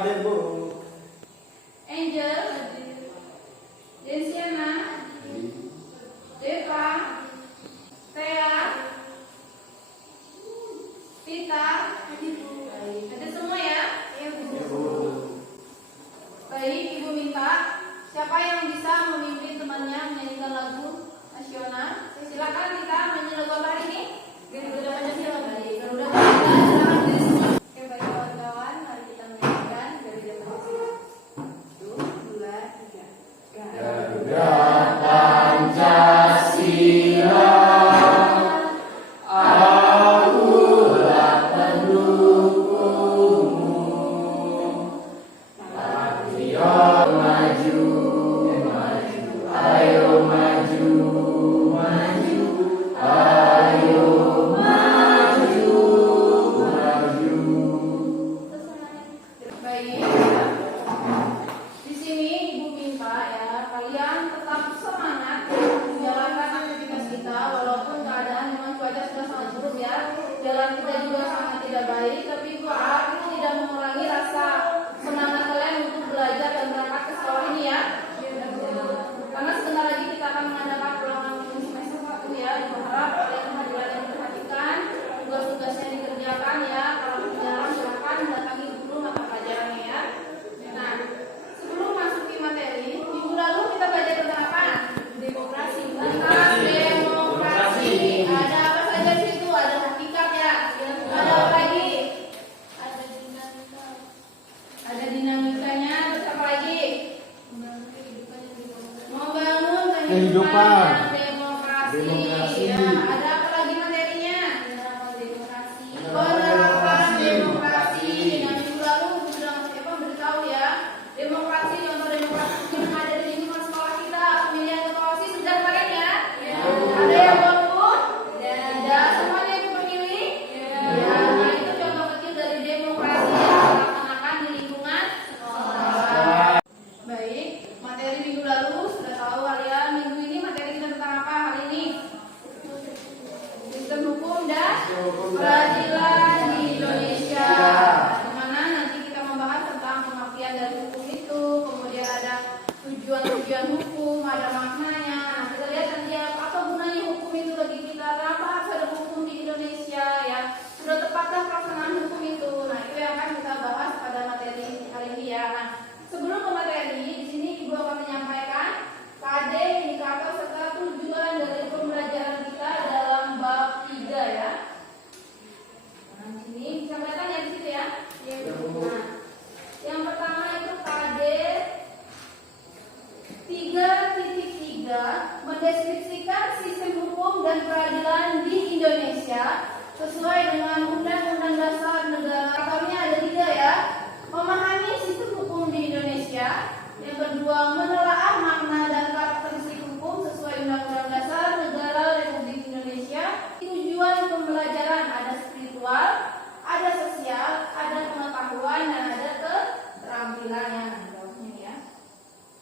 hadir, Bu. Angel, Densiana, Deva, Thea, Vita, ada semua ya? Baik, Ibu minta siapa yang bisa memimpin temannya menyanyikan lagu nasional? Silakan kita menyanyi lagu apa hari ini? Garuda Pancasila. Baik, Garuda Pancasila. Silakan diri semua. Oke, baik kawan-kawan, mari kita menyanyikan Garuda Pancasila. 1, 2, 3. Garuda Pancasila, akulah pendukungmu. Patriot maju, maju, ayo maju, maju, ayo maju, maju. Baik. Di sini Ibu minta ya kalian tetap semangat menjalankan aktivitas kita walaupun keadaan memang cuaca sudah sangat buruk ya. Jalan kita juga sangat tidak baik, tapi Ibu harap itu tidak mengurangi rasa semangat kalian untuk belajar dan berangkat ke sekolah ini ya. Karena sebentar lagi kita akan mengadakan ulangan semester 1 ya. Ibu harap kalian kehadiran yang diperhatikan, tugas-tugasnya dikerjakan ya. Kalau berjalan silakan datangi guru mata pelajarannya ya. Nah, sebelum masuki materi, minggu lalu kita belajar tentang apa? Demokrasi. Tentang demokrasi. Ada apa saja di situ? Ada hakikat ya. Ada apa lagi? Ada dinamika. Ada dinamikanya. Terus apa lagi? Membangun kehidupan demokrasi. Demokrasi. Ya. Ada apa lagi materinya? Penerapan demokrasi. Nah, minggu lalu sudah beritahu ya. Demokrasi, contoh demokrasi yang ada di lingkungan sekolah kita. Pemilihan ketua OSIS sudah kemarin ya? Ada yang golput? Tidak. Semuanya ikut memilih? Ya. Nah, itu contoh kecil dari demokrasi yang dilaksanakan di lingkungan sekolah. Baik, materi minggu lalu sudah tahu kalian. Minggu ini materi kita tentang apa hari ini? Sistem hukum dan peradilan di Indonesia. Di mana nanti kita membahas tentang pengertian dari hukum itu, kemudian ada tujuan-tujuan hukum, ada maknanya. Nah, kita lihat nanti apa gunanya hukum itu bagi kita, kenapa harus ada hukum di Indonesia ya. Sudah tepatkah pelaksanaan hukum itu? Nah, itu yang akan kita bahas pada materi hari ini ya. Nah, sebelum ke materi, di sini Ibu akan menyampaikan KD, indikator serta tujuan dari pembelajaran kita dalam bab 3 ya. Nah, di sini bisa kelihatan ya di situ ya. Nah, yang pertama itu KD 3.3 mendeskripsikan sistem hukum dan peradilan di Indonesia sesuai dengan Undang-Undang Dasar Negara. Faktornya ada 3 ya. Memahami sistem hukum di Indonesia. Yang kedua, menelaah makna dan karakteristik hukum sesuai Undang-Undang Dasar Negara Republik Indonesia. Tujuan pembelajaran ada spiritual, ada sosial, ada pengetahuan, dan ada keterampilannya. Ya.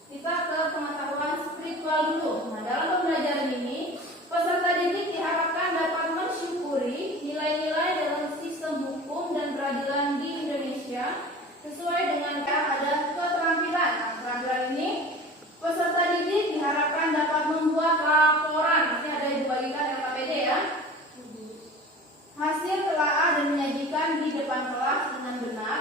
Kita ke pengetahuan spiritual dulu. Nah, dalam pembelajaran ini, peserta didik diharapkan dapat mensyukuri nilai-nilai dalam sistem hukum dan peradilan di Indonesia sesuai dengan ada keterampilan. Nah, keterampilan ini peserta didik diharapkan dapat membuat laporan. Ini ada dibagikan LKPD ya. Hasil telaah dan menyajikan di depan kelas dengan benar.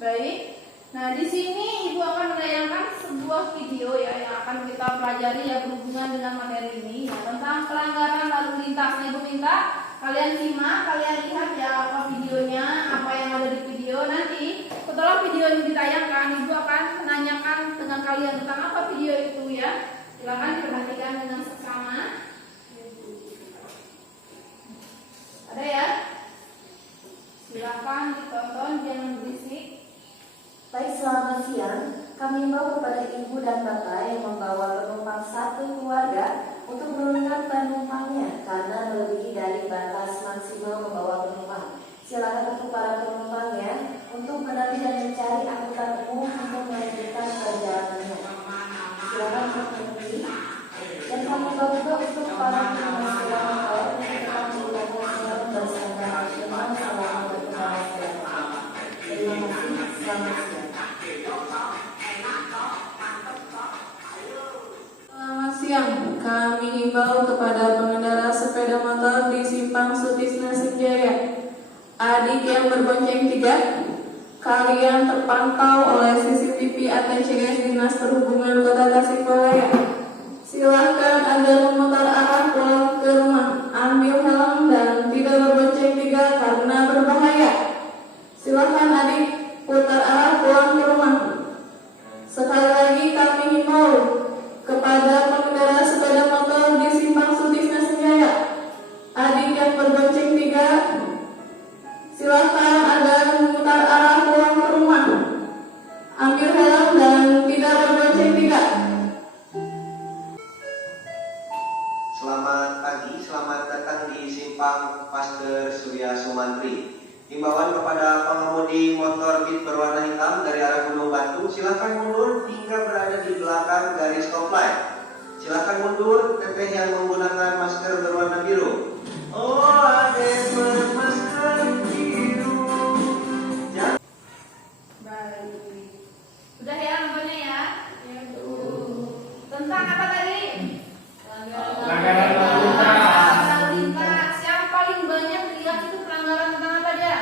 Baik. Nah, di sini Ibu akan menayangkan sebuah video ya yang akan kita pelajari ya berhubungan dengan materi ini ya, tentang pelanggaran lalu lintas. Nah, Ibu minta kalian simak, kalian lihat ya apa videonya, apa yang ada di video. Nanti setelah video ini ditayangkan, Ibu akan menanyakan dengan kalian tentang apa video itu ya. Silakan diperhatikan dengan seksama. Ada ya? Silakan ditonton, jangan berisik. Baik, selamat siang. Kami himbau kepada ibu dan bapak yang membawa penumpang satu keluarga untuk menurunkan penumpangnya karena melebihi dari batas maksimal membawa penumpang. Silakan untuk para penumpangnya untuk menaiki dan mencari angkutan umum untuk melanjutkan perjalanannya. Silakan untuk berhenti. Dan kami himbau juga untuk para penumpang sepeda motor untuk tetap menggunakan helm berstandar nasional selama berkendara sepeda. Terima kasih. Selamat siang. menghimbau kepada pengendara sepeda motor di Simpang Sutisna Senjaya. Adik yang berbonceng 3, kalian terpantau oleh CCTV ATCS Dinas Perhubungan Kota Tasikmalaya. Silahkan agar memutar arah pulang ke rumah, ambil helm dan tidak berbonceng 3 karena berbahaya. Silahkan adik putar arah pulang ke rumah. Sekali lagi kami himbau kepada pengendara sepeda motor di Simpang Sutisna Senjaya. Adik yang berbonceng 3, silahkan agar memutar arah pulang ke rumah, ambil helm dan tidak berbonceng 3. Selamat pagi, selamat datang di Simpang Pasteur Surya Sumantri. Himbauan kepada pengemudi motor Beat berwarna hitam dari arah Gunung Batu, silakan mundur hingga berada di belakang garis stop light. Silakan mundur, teteh yang menggunakan masker berwarna biru. Oh, adek bermasker biru. Baik. Sudah ya nomornya ya? Ya. Tentang apa tadi? Pelanggaran lalu lintas. Lalu lintas. Yang paling banyak dilihat itu pelanggaran tentang apa aja?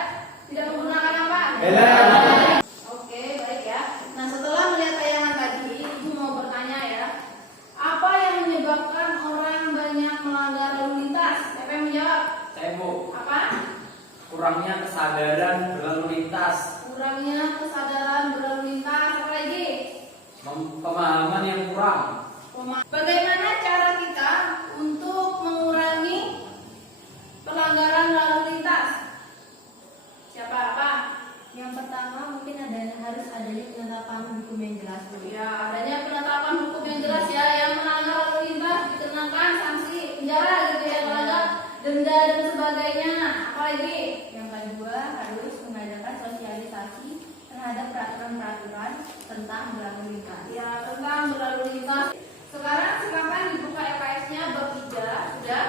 Tidak menggunakan apa? Helm. Oke, baik ya. Nah, setelah melihat tayangan tadi, Ibu mau bertanya ya. Apa yang menyebabkan orang banyak melanggar lalu lintas? Siapa yang menjawab? Saya Bu, Apa? kurangnya kesadaran berlalu lintas, Kurangnya kesadaran berlalu lintas. Apa lagi? pemahaman yang kurang. Bagaimana cara kita untuk mengurangi pelanggaran lalu lintas? Siapa apa? Yang pertama mungkin harus adanya penetapan hukum yang jelas dulu. Ya, adanya penetapan hukum yang jelas ya, yang melanggar lalu lintas dikenakan sanksi penjara gitu ya, melanggar denda dan sebagainya. Apalagi? Yang kedua harus mengadakan sosialisasi terhadap peraturan-peraturan tentang berlalu lintas. Ya, tentang berlalu lintas. Sekarang silakan dibuka LKS-nya bab 3, sudah.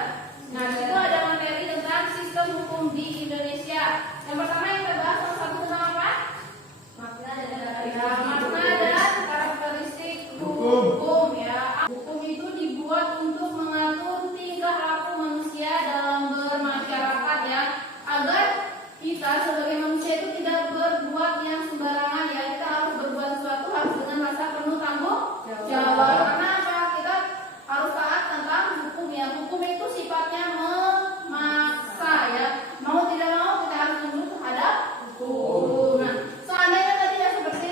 Nah, di situ ada materi tentang sistem hukum di Indonesia. Yang pertama yang kita bahas salah satu tentang apa? Makna dan Ya, makna dan karakteristik hukum ya. Hukum itu dibuat untuk mengatur tingkah laku manusia dalam bermasyarakat ya, agar kita sebagai manusia itu tidak berbuat yang sembarangan ya. Kita harus berbuat sesuatu harus dengan rasa penuh tanggung jawab. Karena apa? Kita harus taat tentang hukum ya. Hukum itu sifatnya memaksa ya. Mau tidak mau kita harus tunduk terhadap hukum. Nah, seandainya tadi ya seperti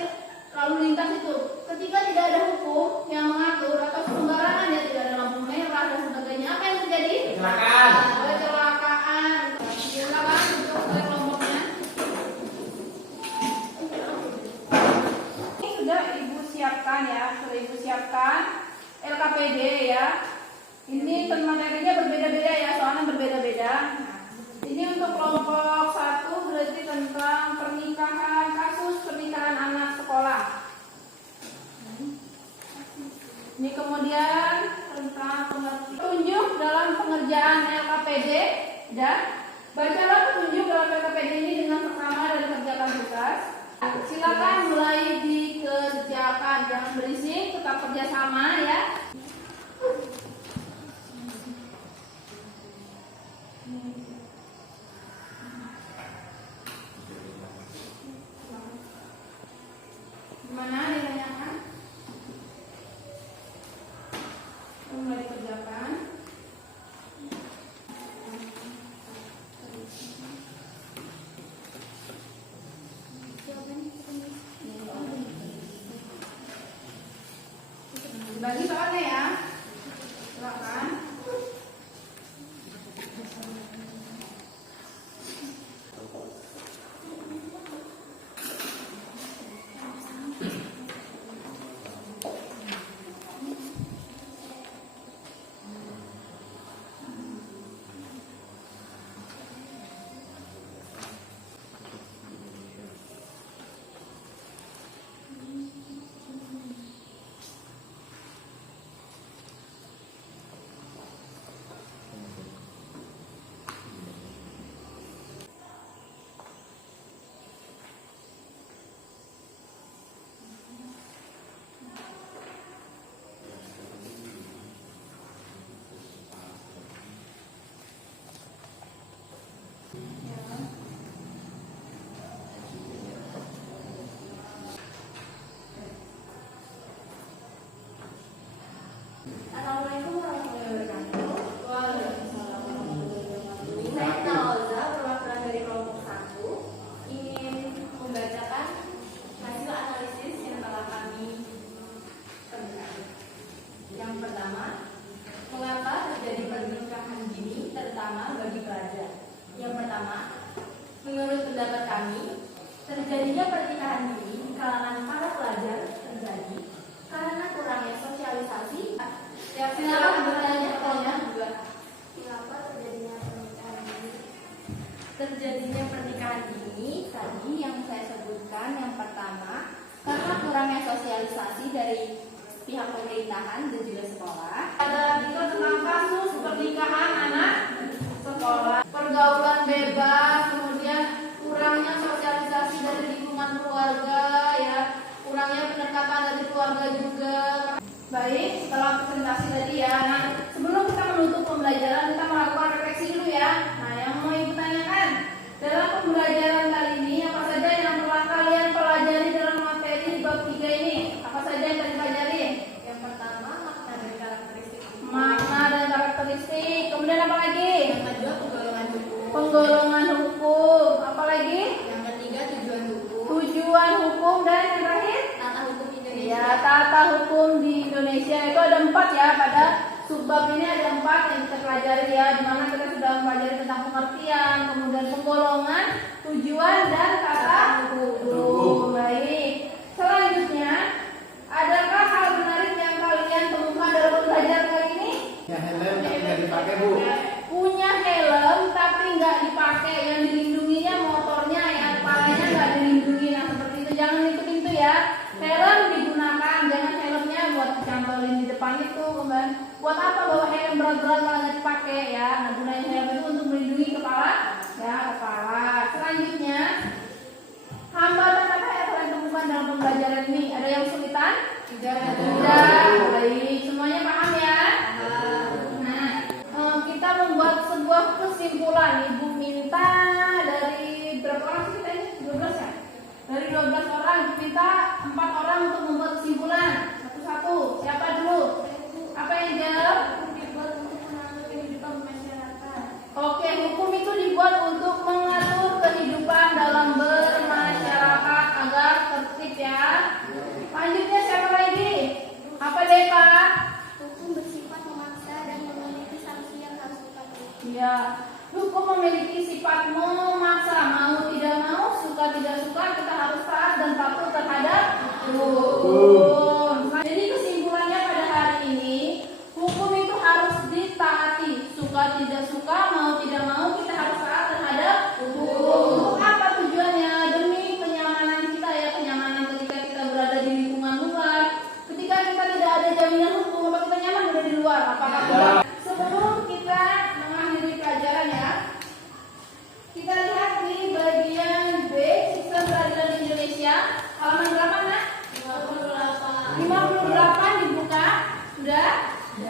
lalu lintas itu, ketika tidak ada hukum yang mengatur atau sembarangan ya, tidak ada lampu merah dan sebagainya, apa yang terjadi? Kecelakaan. Kecelakaan. Silakan untuk kelompoknya. Ini sudah Ibu siapkan ya, sudah Ibu siapkan LKPD ya. Ini materinya berbeda-beda ya, soalnya berbeda-beda. Nah, ini untuk kelompok 1 berarti tentang pernikahan, kasus pernikahan anak sekolah. Ini kemudian tentang petunjuk dalam pengerjaan LKPD. Dan bacalah petunjuk dalam LKPD ini dengan seksama dan kerjakan tugas. Silakan mulai dikerjakan, jangan berisik, tetap kerjasama ya. Gimana ditanyakan? Mulai dikerjakan. Dibagi soal nih. Terjadinya pernikahan dini di kalangan para pelajar terjadi karena kurangnya sosialisasi. Ya, silakan bertanya juga. Kenapa terjadinya pernikahan dini? Terjadinya pernikahan dini tadi yang saya sebutkan yang pertama karena kurangnya sosialisasi dari pihak pemerintahan dan juga sekolah. Ada juga tentang kasus pernikahan anak sekolah, pergaulan bebas, kemudian kurangnya sosialisasi dari lingkungan keluarga, ya, kurangnya pendekatan dari keluarga juga. Baik, setelah presentasi tadi ya, nah sebelum kita menutup pembelajaran kita melakukan refleksi dulu ya. Nah, yang mau ibu tanyakan dalam pembelajaran kali ini apa saja yang telah kalian pelajari dalam materi di bab 3 ini? Apa saja yang tadi pelajari? Yang pertama makna dan karakteristik. Makna dan karakteristik. Kemudian apa lagi? Yang kedua penggolongan hukum. Penggolongan hukum. Apa lagi? Yang ketiga tujuan hukum. Tujuan hukum dan yang terakhir tata hukum Indonesia. Ya, tata hukum di Indonesia itu ada 4 ya, pada subbab ini ada 4 yang kita pelajari ya, di mana kita sudah mempelajari tentang pengertian, kemudian penggolongan, tujuan dan tata hukum. Baik. Selanjutnya, adakah hal menarik yang kalian temukan dalam pembelajaran kali ini? Ya, helm tapi nggak dipakai, Bu. Punya helm tapi nggak dipakai, yang dilindunginya motornya ya, kepalanya nggak dilindungi. Nah seperti itu, jangan ikutin itu ya. Helm digunakan, jangan helmnya buat dicantolin di depan itu, kemudian buat apa bawa helm berat-berat kalau nggak dipakai ya. Nah gunain helm itu untuk melindungi kepala ya, kepala. Selanjutnya, hambatan apa yang kalian temukan dalam pembelajaran ini? Ada yang kesulitan? Tidak. Baik, semuanya paham ya? Nah, kita membuat sebuah kesimpulan. Ibu minta dari berapa orang sih kita ini? 12 ya? Dari 12 orang, ibu minta 4 orang untuk membuat kesimpulan. Satu-satu. Siapa dulu? Apa yang jawab? Dibuat untuk mengatur kehidupan masyarakat. Oke, hukum itu dibuat untuk mengatur kehidupan dalam bermasyarakat agar tertib ya. Lanjutnya siapa lagi? Apa deh Pak? Hukum bersifat memaksa dan memiliki sanksi yang harus dipatuhi. Ya, hukum memiliki sifat memaksa, mau tidak mau, suka tidak suka, kita harus taat dan patuh terhadap hukum. Jadi kesimpulannya pada hari ini, hukum itu harus ditaati, suka tidak suka, mau tidak mau, kita harus taat terhadap hukum. Apa tujuannya? Demi kenyamanan kita ya, kenyamanan ketika kita berada di lingkungan luar. Ketika kita tidak ada jaminan hukum, apa kita nyaman berada di luar? Apakah tidak? Sebelum kita mengakhiri pelajaran ya, kita lihat di bagian B, sistem peradilan di Indonesia, halaman berapa nak? 58 dibuka, sudah?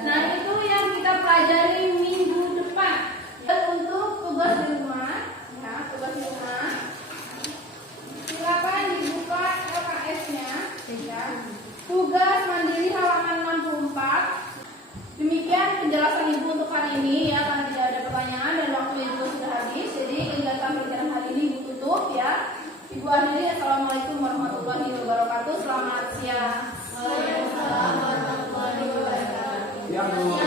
Nah itu yang kita pelajari minggu depan. Dan untuk tugas di rumah, ya tugas di rumah, silakan dibuka LKS-nya, ya. Tugas mandiri halaman 64. Demikian penjelasan Ibu untuk hari ini ya, karena tidak ada pertanyaan dan waktunya juga sudah habis. Jadi kegiatan pelajaran hari ini Ibu tutup ya. Ibu akhiri. Assalamualaikum warahmatullahi wabarakatuh. Selamat siang. Waalaikumsalam warahmatullahi wabarakatuh. Ya, Bu.